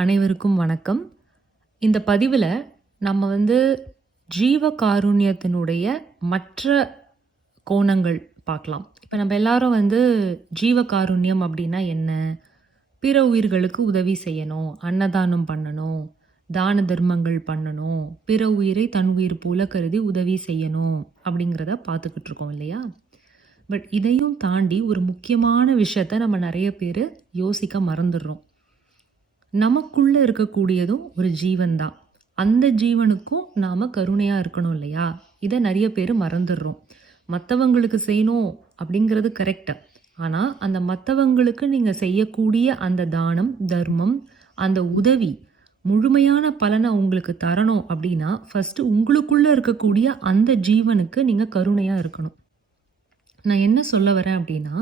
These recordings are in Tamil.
அனைவருக்கும் வணக்கம். இந்த பதிவில் நம்ம வந்து ஜீவ காருண்யத்தினுடைய மற்ற கோணங்கள் பார்க்கலாம். இப்போ நம்ம எல்லாரும் வந்து ஜீவ காருண்யம் அப்படின்னா என்ன? பிற உயிர்களுக்கு உதவி செய்யணும் அன்னதானம் பண்ணணும் தான தர்மங்கள் பண்ணணும் பிற உயிரை தன் உயிர் போல கருதி உதவி செய்யணும் அப்படிங்கிறத பார்த்துக்கிட்டு இருக்கோம் இல்லையா? பட் இதையும் தாண்டி ஒரு முக்கியமான விஷயத்த நம்ம நிறைய பேர் யோசிக்க மறந்துடுறோம். நமக்குள்ளே இருக்கக்கூடியதும் ஒரு ஜீவன் தான் அந்த ஜீவனுக்கும் நாம் கருணையாக இருக்கணும் இல்லையா? இதை நிறைய பேர் மறந்துடுறோம். மற்றவங்களுக்கு செய்யணும் அப்படிங்கிறது கரெக்டாக ஆனால் அந்த மற்றவங்களுக்கு நீங்கள் செய்யக்கூடிய அந்த தானம் தர்மம் அந்த உதவி முழுமையான பலனை உங்களுக்கு தரணும் அப்படின்னா ஃபஸ்ட்டு உங்களுக்குள்ளே இருக்கக்கூடிய அந்த ஜீவனுக்கு நீங்கள் கருணையாக இருக்கணும். நான் என்ன சொல்ல வரேன் அப்படின்னா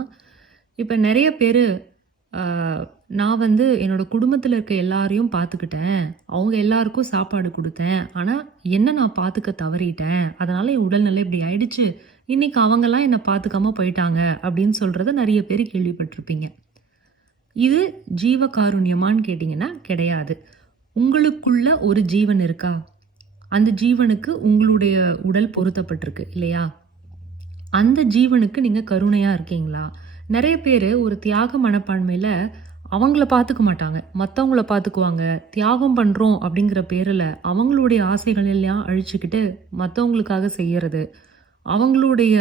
இப்போ நிறைய பேர் நான் வந்து என்னோடய குடும்பத்தில் இருக்க எல்லாரையும் பார்த்துக்கிட்டேன் அவங்க எல்லாருக்கும் சாப்பாடு கொடுத்தேன். ஆனால் என்ன நான் பார்த்துக்க தவறிட்டேன்? அதனால் என் உடல்நிலை இப்படி ஆயிடுச்சு. இன்றைக்கி அவங்கெல்லாம் என்னை பார்த்துக்காம போயிட்டாங்க அப்படின்னு சொல்கிறத நிறைய பேர் கேள்விப்பட்டிருப்பீங்க. இது ஜீவ காருண்யமான்னு கேட்டிங்கன்னா கிடையாது. உங்களுக்குள்ள ஒரு ஜீவன் இருக்கா? அந்த ஜீவனுக்கு உங்களுடைய உடல் பொருத்தப்பட்டிருக்கு இல்லையா? அந்த ஜீவனுக்கு நீங்கள் கருணையாக இருக்கீங்களா? நிறைய பேர் ஒரு தியாக மனப்பான்மையில் அவங்கள பார்த்துக்க மாட்டாங்க. மற்றவங்கள பார்த்துக்குவாங்க தியாகம் பண்ணுறோம் அப்படிங்கிற பேரில் அவங்களுடைய ஆசைகள் எல்லாம் அழிச்சுக்கிட்டு மற்றவங்களுக்காக செய்யறது. அவங்களுடைய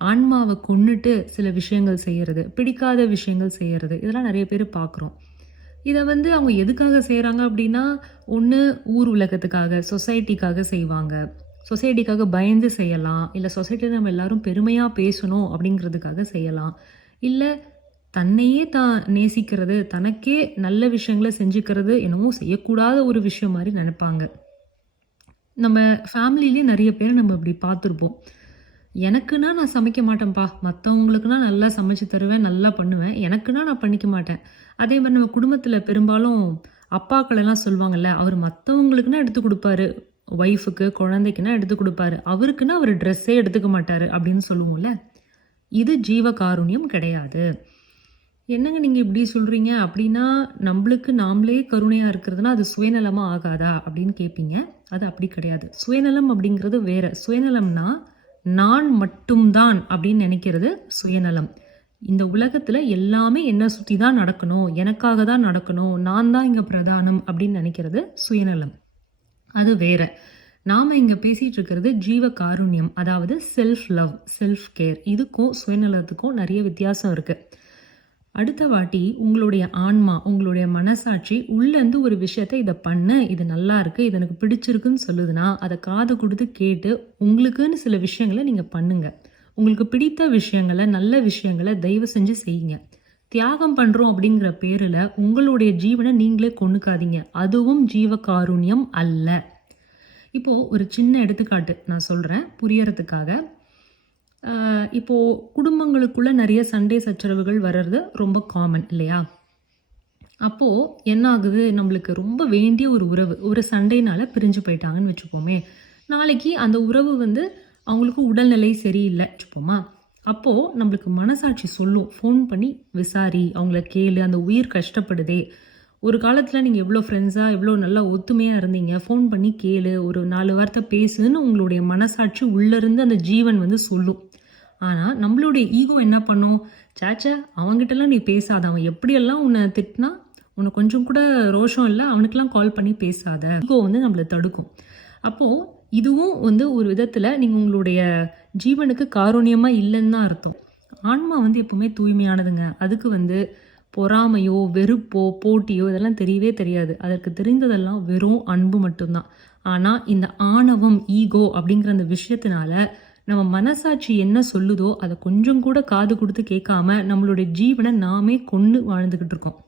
ஆன்மாவை கொன்னுட்டு சில விஷயங்கள் செய்கிறது பிடிக்காத விஷயங்கள் செய்யறது. இதெல்லாம் நிறைய பேர் பார்க்குறோம் இதை வந்து அவங்க எதுக்காக செய்கிறாங்க அப்படின்னா ஒன்று ஊர் உலகத்துக்காக சொசைட்டிக்காக செய்வாங்க. சொசைட்டிக்காக பயந்து செய்யலாம். இல்லை சொசைட்டியில் நம்ம எல்லாரும் பெருமையாக பேசணும் அப்படிங்கிறதுக்காக செய்யலாம். இல்லை தன்னையே தான் நேசிக்கிறது தனக்கே நல்ல விஷயங்களை செஞ்சுக்கிறது என்னமோ செய்யக்கூடாத ஒரு விஷயம் மாதிரி நினைப்பாங்க. நம்ம ஃபேமிலிலேயே நிறைய பேர் நம்ம இப்படி பார்த்துருப்போம். எனக்குன்னா நான் சமைக்க மாட்டேன்ப்பா. மற்றவங்களுக்குனா நல்லா சமைச்சு தருவேன் நல்லா பண்ணுவேன். எனக்குன்னா நான் பண்ணிக்க மாட்டேன். அதே மாதிரி நம்ம குடும்பத்தில் பெரும்பாலும் அப்பாக்கள் எல்லாம் சொல்லுவாங்கல்ல அவர் மற்றவங்களுக்குன்னா எடுத்து கொடுப்பாரு. ஒய்ஃபுக்கு குழந்தைக்குன்னா எடுத்து கொடுப்பாரு. அவருக்குன்னா அவர் ட்ரெஸ்ஸே எடுத்துக்க மாட்டார் அப்படின்னு சொல்லுவோம்ல. இது ஜீவ காருண்யம் கிடையாது. என்னங்க நீங்கள் இப்படி சொல்கிறீங்க அப்படின்னா நம்மளுக்கு நாமளே கருணையாக இருக்கிறதுனா அது சுயநலமாக ஆகாதா அப்படின்னு கேட்பீங்க அது அப்படி கிடையாது. சுயநலம் அப்படிங்கிறது வேற. சுயநலம்னா நான் மட்டும்தான் அப்படின்னு நினைக்கிறது சுயநலம். இந்த உலகத்தில் எல்லாமே என்னை சுற்றி தான் நடக்கணும். எனக்காக தான் நடக்கணும். நான் தான் இங்கே பிரதானம் அப்படின்னு நினைக்கிறது சுயநலம். அது வேற. நாம் இங்கே பேசிகிட்டு இருக்கிறது ஜீவ காருண்யம் அதாவது செல்ஃப் லவ் செல்ஃப் கேர் இதுக்கும் சுயநலத்துக்கும் நிறைய வித்தியாசம் இருக்குது அடுத்த வாட்டி உங்களுடைய ஆன்மா உங்களுடைய மனசாட்சி உள்ளேருந்து ஒரு விஷயத்த இதை பண்ண இது நல்லா இருக்குது இது எனக்கு பிடிச்சிருக்குன்னு சொல்லுதுன்னா அதை காது கொடுத்து கேட்டு உங்களுக்குன்னு சில விஷயங்களை நீங்கள் பண்ணுங்கள் உங்களுக்கு பிடித்த விஷயங்களை நல்ல விஷயங்களை தயவு செஞ்சு செய்யுங்க. தியாகம் பண்ணுறோம் அப்படிங்கிற பேரில் உங்களுடைய ஜீவனை நீங்களே கொண்டுக்காதீங்க அதுவும் ஜீவ காருண்யம் அல்ல. இப்போது ஒரு சின்ன எடுத்துக்காட்டு நான் சொல்கிறேன் புரியறதுக்காக. இப்போது இப்போ நிறைய சண்டை சச்சரவுகள் வர்றது ரொம்ப காமன் இல்லையா? அப்போ என்ன ஆகுது? நம்மளுக்கு ரொம்ப வேண்டிய ஒரு உறவு ஒரு சண்டைனால பிரிஞ்சு போயிட்டாங்கன்னு வச்சுப்போமே நாளைக்கு அந்த உறவு வந்து அவங்களுக்கு உடல்நிலை சரியில்லை வச்சுப்போமா? அப்போது நம்மளுக்கு மனசாட்சி சொல்லும். ஃபோன் பண்ணி விசாரி அவங்கள கேளு அந்த உயிர் கஷ்டப்படுதே. ஒரு காலத்தில் நீங்கள் எவ்வளோ ஃப்ரெண்ட்ஸாக எவ்வளோ நல்லா ஒத்துமையாக இருந்தீங்க. ஃபோன் பண்ணி கேளு ஒரு நாலு வார்த்தை பேசுன்னு உங்களுடைய மனசாட்சி உள்ளேருந்து அந்த ஜீவன் வந்து சொல்லும். ஆனால் நம்மளுடைய ஈகோ என்ன பண்ணும்? சேச்சா அவங்ககிட்டலாம் நீ பேசாத. அவன் எப்படியெல்லாம் உன்னை திட்டினா உனக்கு கொஞ்சம் கூட ரோஷம் இல்லை அவனுக்கெல்லாம் கால் பண்ணி பேசாத. ஈகோ வந்து நம்மளை தடுக்கும். அப்போது இதுவும் வந்து ஒரு விதத்தில் நீங்கள் உங்களுடைய ஜீவனுக்கு காரூணியமாக இல்லைன்னு தான் அர்த்தம். ஆன்மா வந்து எப்பவுமே தூய்மையானதுங்க. அதுக்கு வந்து பொறாமையோ வெறுப்போ போட்டியோ இதெல்லாம் தெரியவே தெரியாது. அதற்கு தெரிந்ததெல்லாம் வெறும் அன்பு மட்டும்தான். ஆனால் இந்த ஆணவம் ஈகோ அப்படிங்கிற அந்த விஷயத்தினால நம்ம மனசாட்சி என்ன சொல்லுதோ அதை கொஞ்சம் கூட காது கொடுத்து கேட்காம நம்மளுடைய ஜீவனை நாமே கொண்டு வாழ்ந்துக்கிட்டு இருக்கோம்.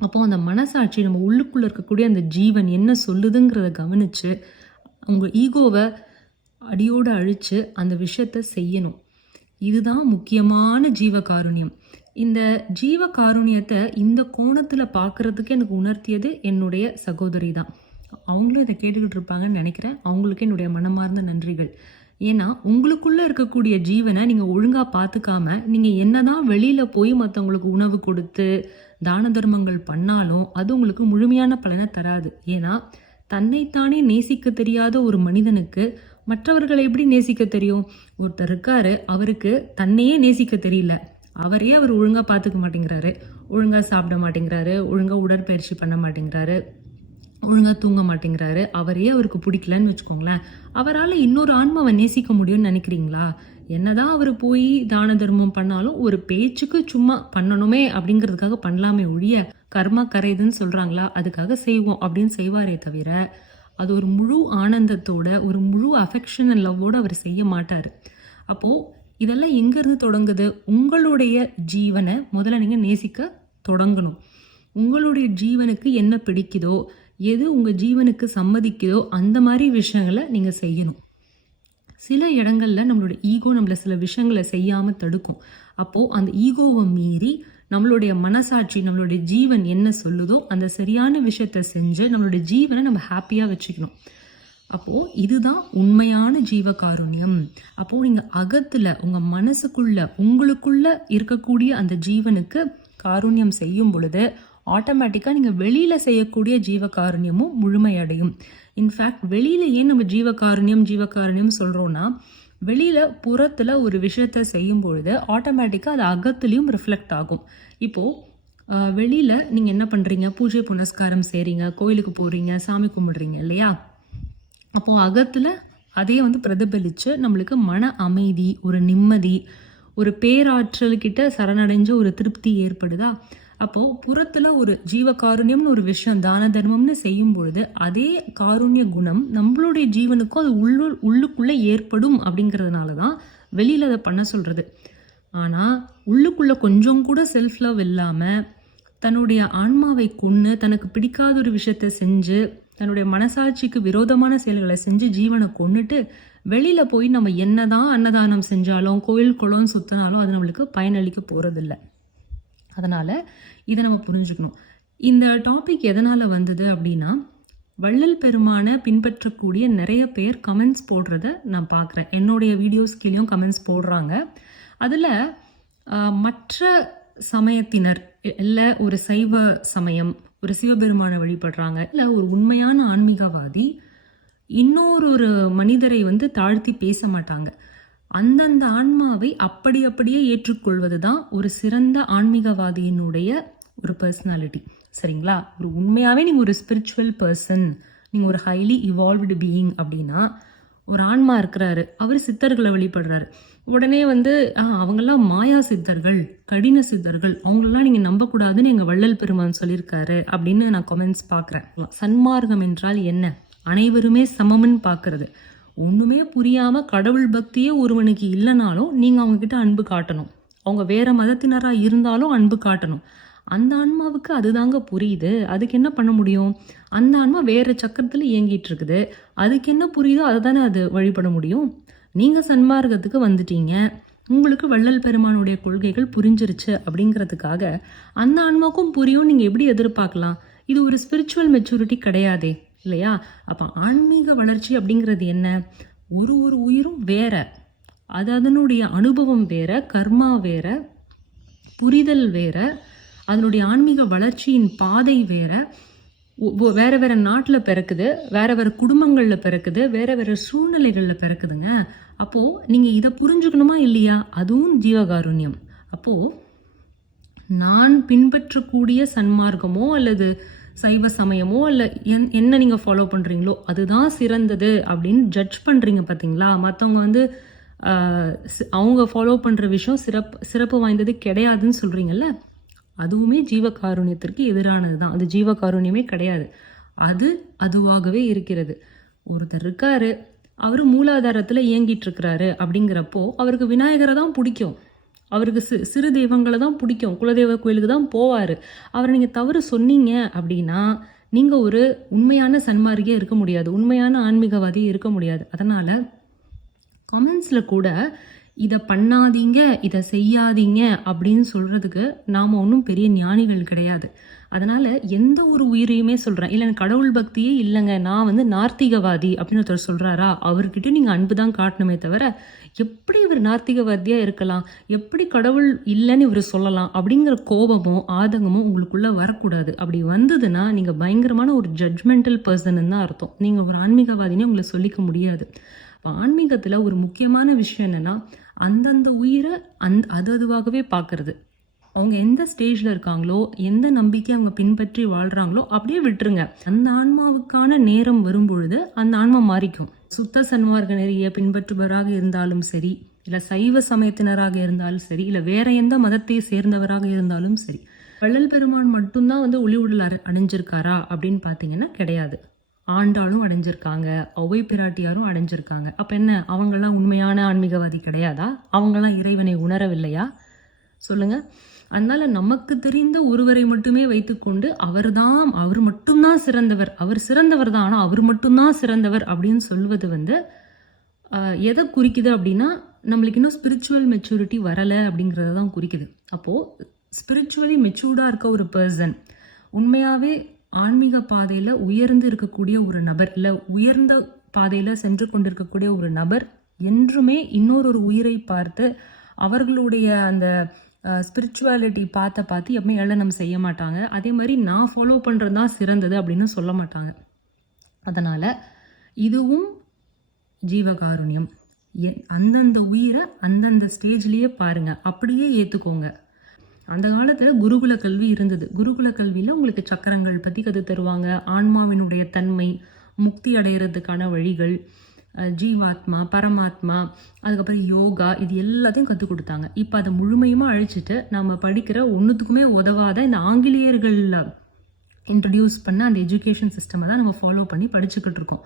அப்போ அந்த மனசாட்சி நம்ம உள்ளுக்குள்ளே இருக்கக்கூடிய அந்த ஜீவன் என்ன சொல்லுதுங்கிறத கவனிச்சு உங்கள் ஈகோவை அடியோடு அழித்து அந்த விஷயத்த செய்யணும். இதுதான் முக்கியமான ஜீவகாருண்யம். இந்த ஜீவ காருண்யத்தை இந்த கோணத்தில் பார்க்கறதுக்கு எனக்கு உணர்த்தியது என்னுடைய சகோதரி தான் அவங்களும் இதை கேட்டுக்கிட்டு இருப்பாங்கன்னு நினைக்கிறேன். அவங்களுக்கு என்னுடைய மனமார்ந்த நன்றிகள். ஏன்னா உங்களுக்குள்ளே இருக்கக்கூடிய ஜீவனை நீங்கள் ஒழுங்காக பார்த்துக்காம நீங்கள் என்ன தான் வெளியில் போய் மற்றவங்களுக்கு உணவு கொடுத்து தான தர்மங்கள் பண்ணாலும் அது உங்களுக்கு முழுமையான பலனை தராது. ஏன்னா தன்னைத்தானே நேசிக்க தெரியாத ஒரு மனிதனுக்கு மற்றவர்களை எப்படி நேசிக்க தெரியும்? ஒருத்தர் இருக்காரு அவருக்கு தன்னையே நேசிக்க தெரியல. அவரே அவர் ஒழுங்காக பார்த்துக்க மாட்டேங்கிறாரு. ஒழுங்காக சாப்பிட மாட்டேங்கிறாரு. ஒழுங்காக உடற்பயிற்சி பண்ண மாட்டேங்கிறாரு. ஒழுங்காக தூங்க மாட்டேங்கிறாரு. அவரே அவருக்கு பிடிக்கலன்னு வச்சுக்கோங்களேன். அவரால் இன்னொரு ஆன்மாவை நேசிக்க முடியும்னு நினைக்கிறீங்களா? என்னதான் அவர் போய் தான தர்மம் பண்ணாலும் ஒரு பேச்சுக்கு சும்மா பண்ணணுமே அப்படிங்கிறதுக்காக பண்ணலாமே ஒழிய கர்மா கரையுதுன்னு சொல்கிறாங்களா அதுக்காக செய்வோம் அப்படின்னு செய்வாரே தவிர அது ஒரு முழு ஆனந்தத்தோட ஒரு முழு அஃபெக்ஷன் அண்ட் லவ்வோடு அவர் செய்ய மாட்டார். அப்போது இதெல்லாம் எங்கேருந்து தொடங்குது? உங்களுடைய ஜீவனை முதல்ல நீங்கள் நேசிக்க தொடங்கணும். உங்களுடைய ஜீவனுக்கு என்ன பிடிக்குதோ எது உங்கள் ஜீவனுக்கு சம்மதிக்குதோ அந்த மாதிரி விஷயங்களை நீங்கள் செய்யணும். சில இடங்களில் நம்மளோட ஈகோ நம்மள சில விஷயங்களை செய்யாமல் தடுக்கும். அப்போது அந்த ஈகோவை மீறி நம்மளுடைய மனசாட்சி நம்மளுடைய ஜீவன் என்ன சொல்லுதோ அந்த சரியான விஷயத்த செஞ்சு நம்மளுடைய ஜீவனை நம்ம ஹாப்பியாக வச்சுக்கணும். அப்போது இதுதான் உண்மையான ஜீவ காருண்யம் நீங்கள் அகத்தில் உங்கள் உங்க மனசுக்குள்ள உங்களுக்குள்ள இருக்கக்கூடிய அந்த ஜீவனுக்கு காருண்யம் செய்யும் பொழுது ஆட்டோமேட்டிக்காக நீங்கள் வெளியில் செய்யக்கூடிய ஜீவகாருண்யமும் முழுமையடையும். இன்ஃபேக்ட் வெளியில் ஏன் நம்ம ஜீவகாருண்யம் ஜீவகாருண்யம் சொல்கிறோன்னா வெளியில் புறத்தில் ஒரு விஷயத்த செய்யும் பொழுது ஆட்டோமேட்டிக்காக அது அகத்துலேயும் ரிஃப்ளெக்ட் ஆகும். இப்போது வெளியில் நீங்கள் என்ன பண்ணுறீங்க பூஜை புனஸ்காரம் செய்கிறீங்க கோயிலுக்கு போகிறீங்க சாமி கும்பிடுறீங்க இல்லையா? அப்போது அகத்தில் அதே வந்து பிரதிபலித்து நம்மளுக்கு மன அமைதி ஒரு நிம்மதி ஒரு பேராற்றல் கிட்ட சரணடைஞ்ச ஒரு திருப்தி ஏற்படுதா? அப்போ புறத்துல ஒரு ஜீவ காருண்யம்னு ஒரு விஷயம் தான தர்மம்னு செய்யும் பொழுது அதே காருண்ய குணம் நம்மளுடைய ஜீவனுக்கும் அது உள்ளு உள்ளுக்குள்ளே ஏற்படும் அப்படிங்கிறதுனால தான் வெளியில் அதை பண்ண சொல்றது. ஆனால் உள்ளுக்குள்ளே கொஞ்சம் கூட செல்ஃப் லவ் இல்லாமல் தன்னுடைய ஆன்மாவை கொன்று தனக்கு பிடிக்காத ஒரு விஷயத்த செஞ்சு தன்னுடைய மனசாட்சிக்கு விரோதமான செயல்களை செஞ்சு ஜீவனை கொண்டுட்டு வெளியில் போய் நம்ம என்ன தான் அன்னதானம் செஞ்சாலும் கோயில் குளம் சுத்தினாலும் அது நம்மளுக்கு பயனளிக்க போகிறதில்லை அதனால் இதை நம்ம புரிஞ்சுக்கணும். இந்த டாபிக் எதனால் வந்தது அப்படின்னா வள்ளல் பெருமானை பின்பற்றக்கூடிய நிறைய பேர் கமெண்ட்ஸ் போடுறத நான் பார்க்குறேன். என்னுடைய வீடியோஸ் கீழேயும் கமெண்ட்ஸ் போடுறாங்க. அதில் மற்ற சமயத்தினர் இல்லை ஒரு சைவ சமயம் ஒரு சிவபெருமானை வழிபடுறாங்க இல்லை ஒரு உண்மையான ஆன்மீகவாதி இன்னொரு ஒரு மனிதரை வந்து தாழ்த்தி பேச மாட்டாங்க. அந்தந்த ஆன்மாவை அப்படி அப்படியே ஏற்றுக்கொள்வது தான் ஒரு சிறந்த ஆன்மீகவாதியினுடைய ஒரு பர்சனாலிட்டி சரிங்களா? ஒரு உண்மையாகவே நீங்கள் ஒரு ஸ்பிரிச்சுவல் பர்சன் நீங்கள் ஒரு ஹைலி இவால்வ்டு பீயிங் அப்படின்னா ஒரு ஆன்மா இருக்கிறாரு அவர் சித்தர்களை வழிபடுறாரு. உடனே வந்து ஆ அவங்கெல்லாம் மாயா சித்தர்கள் கடின சித்தர்கள் அவங்களெல்லாம் நீங்கள் நம்பக்கூடாதுன்னு எங்கள் வள்ளல் பெருமான் சொல்லியிருக்காரு அப்படின்னு நான் கமெண்ட்ஸ் பார்க்குறேன். சன்மார்க்கம் என்றால் என்ன? அனைவருமே சமம்னு பார்க்குறது. ஒன்றுமே புரியாமல் கடவுள் பக்தியே ஒருவனுக்கு இல்லைனாலும் நீங்கள் அவங்கக்கிட்ட அன்பு காட்டணும். அவங்க வேறு மதத்தினராக இருந்தாலும் அன்பு காட்டணும். அந்த ஆன்மாவுக்கு அதுதாங்க புரியுது. அதுக்கு என்ன பண்ண முடியும்? அந்த ஆன்மா வேறு சக்கரத்தில் இயங்கிட்டு இருக்குது. அதுக்கு என்ன புரியுதோ அதை தானே அது வழிபட முடியும். நீங்கள் சன்மார்க்கத்துக்கு வந்துட்டீங்க. உங்களுக்கு வள்ளல் பெருமானுடைய கொள்கைகள் புரிஞ்சிருச்சு அப்படிங்கிறதுக்காக அந்த ஆன்மாக்கும் புரியும். நீங்கள் எப்படி எதிர்பார்க்கலாம்? இது ஒரு ஸ்பிரிச்சுவல் மெச்சூரிட்டி கிடையாதே. இல்லையா? அப்போ ஆன்மீக வளர்ச்சி அப்படிங்கிறது என்ன? ஒரு ஒரு உயிரும் வேற. அது அதனுடைய அனுபவம் வேற கர்மா வேற புரிதல் வேற அதனுடைய ஆன்மீக வளர்ச்சியின் பாதை வேற. வேற வேற நாட்டில் பிறக்குது வேற வேற குடும்பங்களில் பிறக்குது வேற வேற சூழ்நிலைகளில் பிறக்குதுங்க. அப்போது நீங்கள் இதை புரிஞ்சுக்கணுமா இல்லையா? அதுவும் ஜீவகாருண்யம். அப்போது நான் பின்பற்றக்கூடிய சன்மார்க்கமோ அல்லது சைவ சமயமோ இல்லை என் என்ன நீங்கள் ஃபாலோ பண்ணுறீங்களோ அதுதான் சிறந்தது அப்படின்னு ஜட்ஜ் பண்ணுறீங்க பார்த்தீங்களா மற்றவங்க வந்து அவங்க ஃபாலோ பண்ணுற விஷயம் சிறப்பு சிறப்பு வாய்ந்தது கிடையாதுன்னு சொல்கிறீங்கல்ல அதுவுமே ஜீவகாருண்யத்திற்கு எதிரானது தான். அது ஜீவகாருண்யமே கிடையாது. அது அதுவாகவே இருக்கிறது. ஒருத்தர் இருக்காரு அவர் மூலாதாரத்தில் இயங்கிட்டு இருக்கிறாரு அப்படிங்கிறப்போ அவருக்கு விநாயகரை தான் பிடிக்கும். அவருக்கு சி சிறு தெய்வங்களை தான் பிடிக்கும். குலதெய்வ கோயிலுக்கு தான் போவார். அவரை நீங்கள் தவறு சொன்னீங்க அப்படின்னா நீங்கள் ஒரு உண்மையான சன்மார்கியே இருக்க முடியாது. உண்மையான ஆன்மீகவாதியே இருக்க முடியாது. அதனால் கமெண்ட்ஸில் கூட இதை பண்ணாதீங்க இதை செய்யாதீங்க அப்படின்னு சொல்கிறதுக்கு நாம் ஒன்றும் பெரிய ஞானிகள் கிடையாது. அதனால் எந்த ஒரு உயிரையுமே சொல்கிறேன் இல்லை எனக்கு கடவுள் பக்தியே இல்லைங்க. நான் வந்து நார்த்திகவாதி அப்படின்னு ஒருத்தர் சொல்கிறாரா அவர்கிட்ட நீங்கள் அன்பு தான் காட்டணுமே தவிர எப்படி இவர் நார்த்திகவாதியாக இருக்கலாம்? எப்படி கடவுள் இல்லைன்னு இவர் சொல்லலாம்? அப்படிங்கிற கோபமும் ஆதங்கமும் உங்களுக்குள்ளே வரக்கூடாது. அப்படி வந்ததுன்னா நீங்கள் பயங்கரமான ஒரு ஜட்ஜ்மெண்டல் பர்சன் தான் அர்த்தம். நீங்கள் ஒரு ஆன்மீகவாதினே உங்களை சொல்லிக்க முடியாது. இப்போ ஆன்மீகத்தில் ஒரு முக்கியமான விஷயம் என்னென்னா அந்தந்த உயிரை அந் அது அதுவாகவே பார்க்கறது அவங்க எந்த ஸ்டேஜில் இருக்காங்களோ எந்த நம்பிக்கை அவங்க பின்பற்றி வாழ்கிறாங்களோ அப்படியே விட்டுருங்க. அந்த ஆன்மாவுக்கான நேரம் வரும்பொழுது அந்த ஆன்மா மாறிக்கும். சுத்த சன்மார்க்க நிறைய பின்பற்றுபவராக இருந்தாலும் சரி இல்லை சைவ சமயத்தினராக இருந்தாலும் சரி இல்லை வேற எந்த மதத்தை சேர்ந்தவராக இருந்தாலும் சரி வள்ளல் பெருமான் மட்டும்தான் வந்து ஒளி உடல் அணிஞ்சிருக்காரா அடைஞ்சிருக்காரா அப்படின்னு பார்த்தீங்கன்னா கிடையாது. ஆண்டாளும் அடைஞ்சிருக்காங்க ஒவை பிராட்டியாரும் அடைஞ்சிருக்காங்க. அப்போ என்ன? அவங்களாம் உண்மையான ஆன்மீகவாதி கிடையாதா? அவங்களாம் இறைவனை உணரவில்லையா? சொல்லுங்கள் அதனால நமக்கு தெரிந்த ஒருவரை மட்டுமே வைத்துக்கொண்டு அவர்தான் அவர் மட்டும்தான் சிறந்தவர். அவர் சிறந்தவர் தான் ஆனால் அவர் மட்டும்தான் சிறந்தவர் அப்படின்னு சொல்வது வந்து எதை குறிக்குது அப்படின்னா நம்மளுக்கு இன்னும் ஸ்பிரிச்சுவல் மெச்சூரிட்டி வரலை அப்படிங்கிறத தான் குறிக்குது. அப்போது ஸ்பிரிச்சுவலி மெச்சூர்டாக இருக்க ஒரு பர்சன் உண்மையாகவே ஆன்மீக பாதையில் உயர்ந்து இருக்கக்கூடிய ஒரு நபர் இல்லை உயர்ந்த பாதையில் சென்று கொண்டிருக்கக்கூடிய ஒரு நபர் என்றுமே இன்னொரு ஒரு உயிரை பார்த்து அவர்களுடைய அந்த ஸ்பிரிச்சுவாலிட்டி பார்த்த பார்த்து எப்பவுமே ஏளனம் செய்ய மாட்டாங்க. அதே மாதிரி நான் ஃபாலோ பண்ணுறது தான் சிறந்தது அப்படின்னு சொல்ல மாட்டாங்க. அதனால் இதுவும் ஜீவகாருண்யம். எ- அந்தந்த உயிரை அந்தந்த ஸ்டேஜ்லேயே பாருங்கள் அப்படியே ஏற்றுக்கோங்க அந்த காலத்தில் குருகுல கல்வி இருந்தது. குருகுல கல்வியில் உங்களுக்கு சக்கரங்கள் பற்றி கற்று தருவாங்க. ஆன்மாவினுடைய தன்மை முக்தி அடையிறதுக்கான வழிகள் ஜீவாத்மா பரமாத்மா அதுக்கப்புறம் யோகா இது எல்லாத்தையும் கற்றுக் கொடுத்தாங்க. இப்போ அதை முழுமையுமாக அழிச்சிட்டு நம்ம படிக்கிற ஒன்றுத்துக்குமே உதவாத இந்த ஆங்கிலேயர்களில் இன்ட்ரடியூஸ் பண்ண அந்த எஜுகேஷன் சிஸ்டமை தான் நம்ம ஃபாலோ பண்ணி படிச்சுக்கிட்டு இருக்கோம்.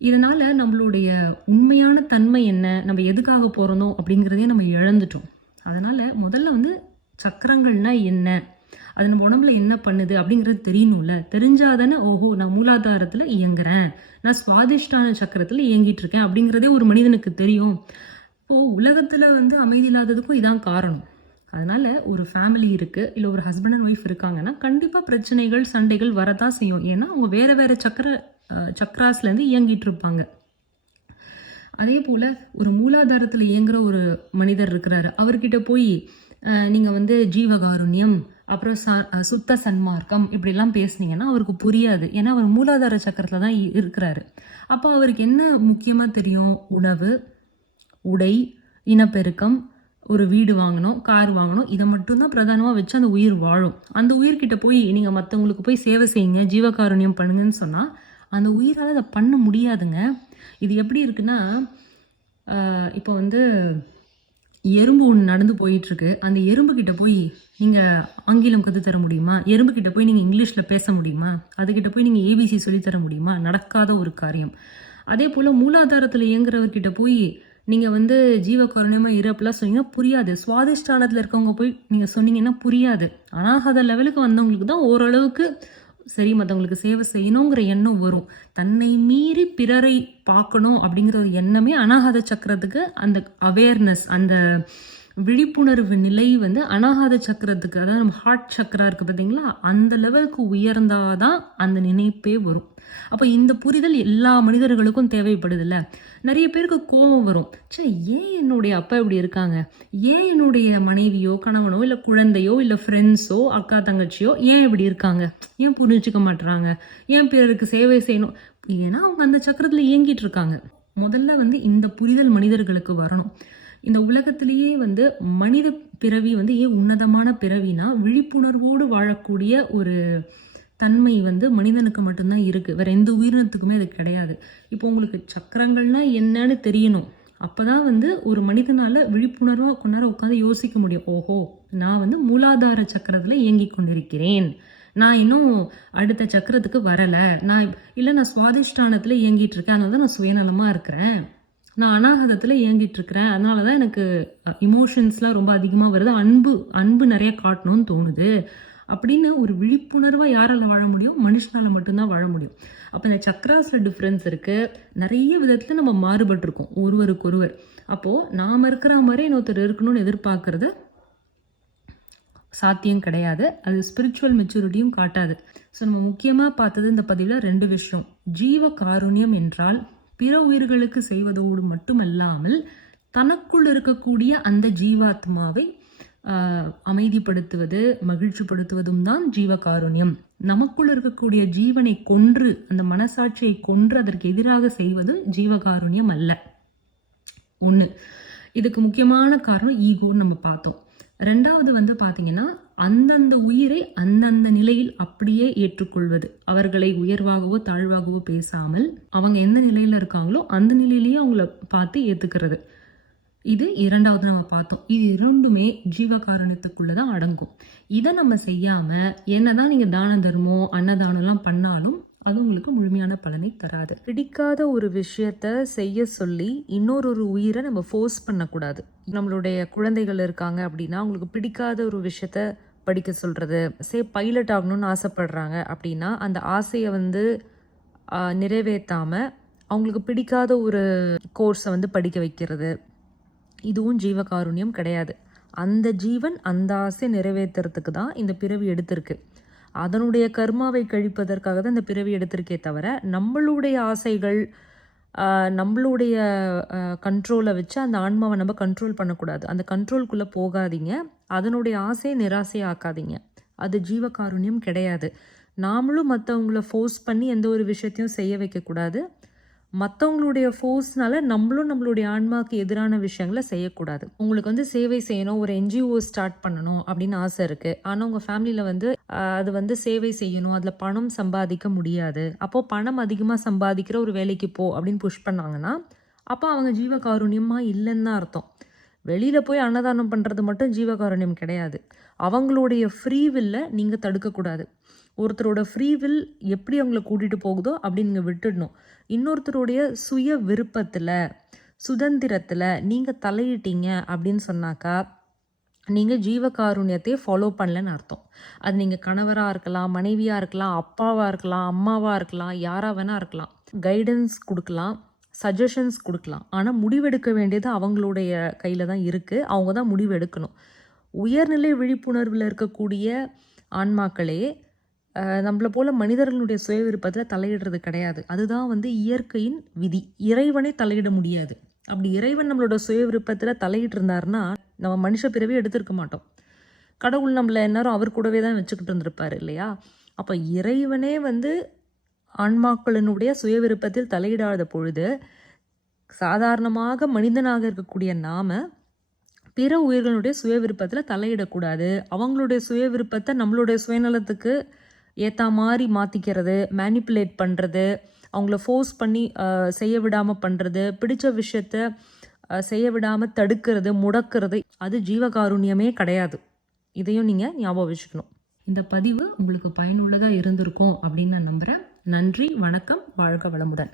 இதனால் நம்மளுடைய உண்மையான தன்மை என்ன நம்ம எதுக்காக போகிறோம் அப்படிங்கிறதே நம்ம இழந்துட்டோம். அதனால் முதல்ல வந்து சக்கரங்கள்னா என்ன? அது நம்ம உடம்புல என்ன பண்ணுது அப்படிங்கிறது தெரியணும்ல. தெரிஞ்சாதானே ஓஹோ நான் மூலாதாரத்தில் இயங்குறேன். நான் சுவாதிஷ்டான சக்கரத்தில் இயங்கிட்டு இருக்கேன் அப்படிங்கிறதே ஒரு மனிதனுக்கு தெரியும். இப்போது உலகத்தில் வந்து அமைதி இல்லாததுக்கும் இதான் காரணம். அதனால் ஒரு ஃபேமிலி இருக்குது இல்லை ஒரு ஹஸ்பண்ட் அண்ட் ஒய்ஃப் இருக்காங்கன்னா கண்டிப்பாக பிரச்சனைகள் சண்டைகள் வரதான் செய்யும். ஏன்னா அவங்க வேறு வேறு சக்கர சக்கராஸ்லேருந்து சக்ராஸ்லேருந்து இயங்கிட்டு இருப்பாங்க அதே போல் ஒரு மூலாதாரத்தில் இயங்குற ஒரு மனிதர் இருக்கிறாரு. அவர்கிட்ட போய் நீங்கள் வந்து ஜீவகாருண்யம் அப்புறம் ச- சுத்த சன்மார்க்கம் இப்படிலாம் பேசுனீங்கன்னா அவருக்கு புரியாது. ஏன்னா அவர் மூலாதார சக்கரத்தில் தான் இருக்கிறாரு. அப்போ அவருக்கு என்ன முக்கியமாக தெரியும்? உணவு உடை இனப்பெருக்கம் ஒரு வீடு வாங்கணும் கார் வாங்கணும் இதை மட்டும்தான் பிரதானமாக வச்சு அந்த உயிர் வாழும். அந்த உயிர்கிட்ட போய் நீங்கள் மற்றவங்களுக்கு போய் சேவை செய்யுங்க ஜீவகாருண்யம் பண்ணுங்கன்னு சொன்னால் அந்த உயிரால் அதை பண்ண முடியாதுங்க. இது எப்படி இருக்குன்னா இப்போ வந்து எறும்பு ஒன்று நடந்து போயிட்டு இருக்கு அந்த எறும்பு கிட்ட போய் நீங்க ஆங்கிலம் கத்து தர முடியுமா? எறும்பு கிட்ட போய் நீங்க இங்கிலீஷ்ல பேச முடியுமா? அதுகிட்ட போய் நீங்க ஏபிசி சொல்லி தர முடியுமா? நடக்காத ஒரு காரியம். அதே போல மூலாதாரத்துல இயங்குறவர்கிட்ட போய் நீங்க வந்து ஜீவகாருண்யமா இரு இருப்பெல்லாம் சொன்னீங்கன்னா புரியாது. சுவாதிஷ்டானத்துல இருக்கவங்க போய் நீங்க சொன்னீங்கன்னா புரியாது. அனாகத லெவலுக்கு வந்தவங்களுக்கு தான் ஓரளவுக்கு சரி மற்றவங்களுக்கு சேவை செய்யணுங்கிற எண்ணம் வரும். தன்னை மீறி பிறரை பார்க்கணும் அப்படிங்கிற ஒரு எண்ணமே அனாகத சக்கரத்துக்கு அந்த அவேர்னஸ் அந்த விழிப்புணர்வு நிலை வந்து அனாகாத சக்கரத்துக்கு அதாவது நம்ம ஹார்ட் சக்கரா இருக்கு பார்த்தீங்களா? அந்த லெவலுக்கு உயர்ந்தாதான் அந்த நினைப்பே வரும். அப்போ இந்த புரிதல் எல்லா மனிதர்களுக்கும் தேவைப்படுதுல்ல. நிறைய பேருக்கு கோபம் வரும். ச்சே ஏன் என்னுடைய அப்பா இப்படி இருக்காங்க? ஏன் என்னுடைய மனைவியோ கணவனோ இல்லை குழந்தையோ இல்லை ஃப்ரெண்ட்ஸோ அக்கா தங்கச்சியோ ஏன் இப்படி இருக்காங்க? ஏன் புரிஞ்சுக்க மாட்டுறாங்க ஏன் பிறருக்கு சேவை செய்யணும்? ஏன்னா அவங்க அந்த சக்கரத்தில் இயங்கிட்டு இருக்காங்க. முதல்ல வந்து இந்த புரிதல் மனிதர்களுக்கு வரணும். இந்த உலகத்திலேயே வந்து மனித பிறவி வந்து ஏன் உன்னதமான பிறவினா விழிப்புணர்வோடு வாழக்கூடிய ஒரு தன்மை வந்து மனிதனுக்கு மட்டும்தான் இருக்குது வேற எந்த உயிரினத்துக்குமே அது கிடையாது. இப்போ உங்களுக்கு சக்கரங்கள்னா என்னன்னு தெரியணும். அப்பதான் வந்து ஒரு மனிதனால் விழிப்புணர்வாக கொண்டார உட்காந்து யோசிக்க முடியும். ஓஹோ நான் வந்து மூலாதார சக்கரத்தில் இயங்கி கொண்டிருக்கிறேன். நான் இன்னும் அடுத்த சக்கரத்துக்கு வரலை. நான் இல்லை நான் சுவாதிஷ்டானத்தில் இயங்கிட்டு இருக்கேன். அதனால தான் நான் சுயநலமாக இருக்கிறேன். நான் அனாகதத்தில் இயங்கிட்டு இருக்கிறேன் அதனால தான் எனக்கு இமோஷன்ஸ்லாம் ரொம்ப அதிகமாக வருது. அன்பு அன்பு நிறைய காட்டணும்னு தோணுது. அப்படின்னு ஒரு விழிப்புணர்வாக யாரால் வாழ முடியும்? மனுஷனால் மட்டும்தான் வாழ முடியும். அப்போ இந்த சக்ராஸில் டிஃப்ரென்ஸ் இருக்குது நிறைய விதத்தில் நம்ம மாறுபட்டிருக்கோம். ஒருவருக்கொருவர். அப்போது நாம் இருக்கிற மாதிரி இன்னொருத்தர் இருக்கணும்னு எதிர்பார்க்கறத சாத்தியம் கிடையாது. அது ஸ்பிரிச்சுவல் மெச்சூரிட்டியும் காட்டாது. ஸோ நம்ம முக்கியமாக பார்த்தது இந்த பதிவில் ரெண்டு விஷயம். ஜீவ காருண்யம் என்றால் பிற உயிர்களுக்கு செய்வதோடு மட்டுமல்லாமல் தனக்குள் இருக்கக்கூடிய அந்த ஜீவாத்மாவை அமைதிப்படுத்துவது மகிழ்ச்சிப்படுத்துவதும் தான் ஜீவகாருண்யம். நமக்குள் இருக்கக்கூடிய ஜீவனை கொன்று அந்த மனசாட்சியை கொன்று அதற்கு எதிராக செய்வது ஜீவகாருண்யம் அல்ல. ஒன்று இதுக்கு முக்கியமான காரணம் ஈகோன்னு நம்ம பார்த்தோம். ரெண்டாவது வந்து பார்த்தீங்கன்னா அந்தந்த உயிரை அந்தந்த நிலையில் அப்படியே ஏற்றுக்கொள்வது. அவர்களை உயர்வாகவோ தாழ்வாகவோ பேசாமல் அவங்க எந்த நிலையில் இருக்காங்களோ அந்த நிலையிலேயே அவங்கள பார்த்து ஏற்றுக்கிறது இது இரண்டாவது நம்ம பார்த்தோம். இது இரண்டுமே ஜீவகாரணத்துக்குள்ள தான் அடங்கும். இதை நம்ம செய்யாம என்னதான் நீங்கள் தான தர்மம் அன்னதானம்லாம் பண்ணாலும் அது உங்களுக்கு முழுமையான பலனை தராது. பிடிக்காத ஒரு விஷயத்த செய்ய சொல்லி இன்னொரு ஒரு உயிரை நம்ம ஃபோர்ஸ் பண்ணக்கூடாது. நம்மளுடைய குழந்தைகள் இருக்காங்க அப்படின்னா அவங்களுக்கு பிடிக்காத ஒரு விஷயத்த படிக்க சொல்கிறது சே பைலட் ஆகணும்னு ஆசைப்படுறாங்க அப்படின்னா அந்த ஆசையை வந்து நிறைவேற்றாமல் அவங்களுக்கு பிடிக்காத ஒரு கோர்ஸை வந்து படிக்க வைக்கிறது. இதுவும் ஜீவகாருண்யம் கிடையாது. அந்த ஜீவன் அந்த ஆசை நிறைவேற்றுறதுக்கு தான் இந்த பிறவி எடுத்திருக்கு. அதனுடைய கர்மாவை கழிப்பதற்காக தான் இந்த பிறவி எடுத்திருக்கே தவிர நம்மளுடைய ஆசைகள் நம்மளுடைய கண்ட்ரோலை வச்சு அந்த ஆன்மாவை நம்ம கண்ட்ரோல் பண்ணக்கூடாது. அந்த கண்ட்ரோல்குள்ளே போகாதீங்க. அதனுடைய ஆசையை நிராசையாக்காதீங்க. அது ஜீவகாருண்யம் கிடையாது. நாமளும் மற்றவங்கள ஃபோர்ஸ் பண்ணி எந்த ஒரு விஷயத்தையும் செய்ய வைக்கக்கூடாது. மற்றவங்களுடைய ஃபோர்ஸ்னால நம்மளும் நம்மளுடைய ஆன்மாக்கு எதிரான விஷயங்களை செய்யக்கூடாது. உங்களுக்கு வந்து சேவை செய்யணும் ஒரு என்ஜிஓ ஸ்டார்ட் பண்ணணும் அப்படின்னு ஆசை இருக்கு. ஆனால் உங்கள் ஃபேமிலியில் வந்து அது வந்து சேவை செய்யணும் அதில் பணம் சம்பாதிக்க முடியாது. அப்போது பணம் அதிகமாக சம்பாதிக்கிற ஒரு வேலைக்கு போ அப்படின்னு புஷ் பண்ணாங்கன்னா அப்போ அவங்க ஜீவகாருண்யமாக இல்லைன்னு தான் அர்த்தம். வெளியில் போய் அன்னதானம் பண்ணுறது மட்டும் ஜீவகாருண்யம் கிடையாது. அவங்களுடைய ஃப்ரீ வில்லை நீங்கள் தடுக்கக்கூடாது. ஒருத்தரோட ஃப்ரீ வில் எப்படி அவங்கள கூட்டிகிட்டு போகுதோ அப்படி நீங்கள் விட்டுடணும். இன்னொருத்தருடைய சுய விருப்பத்தில் சுதந்திரத்தில் நீங்கள் தலையிட்டீங்க அப்படின்னு சொன்னாக்கா நீங்கள் ஜீவகாருண்யத்தையே ஃபாலோ பண்ணலன்னு அர்த்தம். அது நீங்கள் கணவராக இருக்கலாம் மனைவியாக இருக்கலாம் அப்பாவாக இருக்கலாம் அம்மாவாக இருக்கலாம் யாராக வேணால் இருக்கலாம். கைடன்ஸ் கொடுக்கலாம் சஜஷன்ஸ் கொடுக்கலாம். ஆனால் முடிவெடுக்க வேண்டியது அவங்களுடைய கையில் தான் இருக்குது அவங்க தான் முடிவெடுக்கணும் உயர்நிலை விழிப்புணர்வில் இருக்கக்கூடிய ஆன்மாக்களே நம்மளை போல மனிதர்களுடைய சுய விருப்பத்தில் தலையிடுறது கிடையாது. அதுதான் வந்து இயற்கையின் விதி. இறைவனை தலையிட முடியாது. அப்படி இறைவன் நம்மளோட சுய விருப்பத்தில் தலையிட்டு இருந்தாருன்னா நம்ம மனுஷ பிறவி எடுத்திருக்க மாட்டோம். கடவுள் நம்மளை எல்லாரும் அவர் கூடவே தான் வச்சுக்கிட்டு இருந்திருப்பார் இல்லையா? அப்போ இறைவனே வந்து ஆன்மாக்களினுடைய சுய விருப்பத்தில் தலையிடாத பொழுது சாதாரணமாக மனிதனாக இருக்கக்கூடிய நாம பிற உயிர்களுடைய சுய விருப்பத்தில் தலையிடக்கூடாது. அவங்களுடைய சுய விருப்பத்தை நம்மளுடைய சுயநலத்துக்கு ஏற்ற மாதிரி மாற்றிக்கிறது மேனிப்புலேட் பண்ணுறது அவங்கள ஃபோர்ஸ் பண்ணி செய்ய விடாமல் பண்ணுறது பிடிச்ச விஷயத்த செய்ய விடாமல் தடுக்கிறது முடக்கிறது அது ஜீவகாருண்யமே கிடையாது. இதையும் நீங்கள் ஞாபகம் வச்சுக்கணும். இந்த பதிவு உங்களுக்கு பயனுள்ளதாக இருந்திருக்கும் அப்படின்னு நான் நம்புகிறேன் நன்றி வணக்கம் வாழ்க வளமுடன்.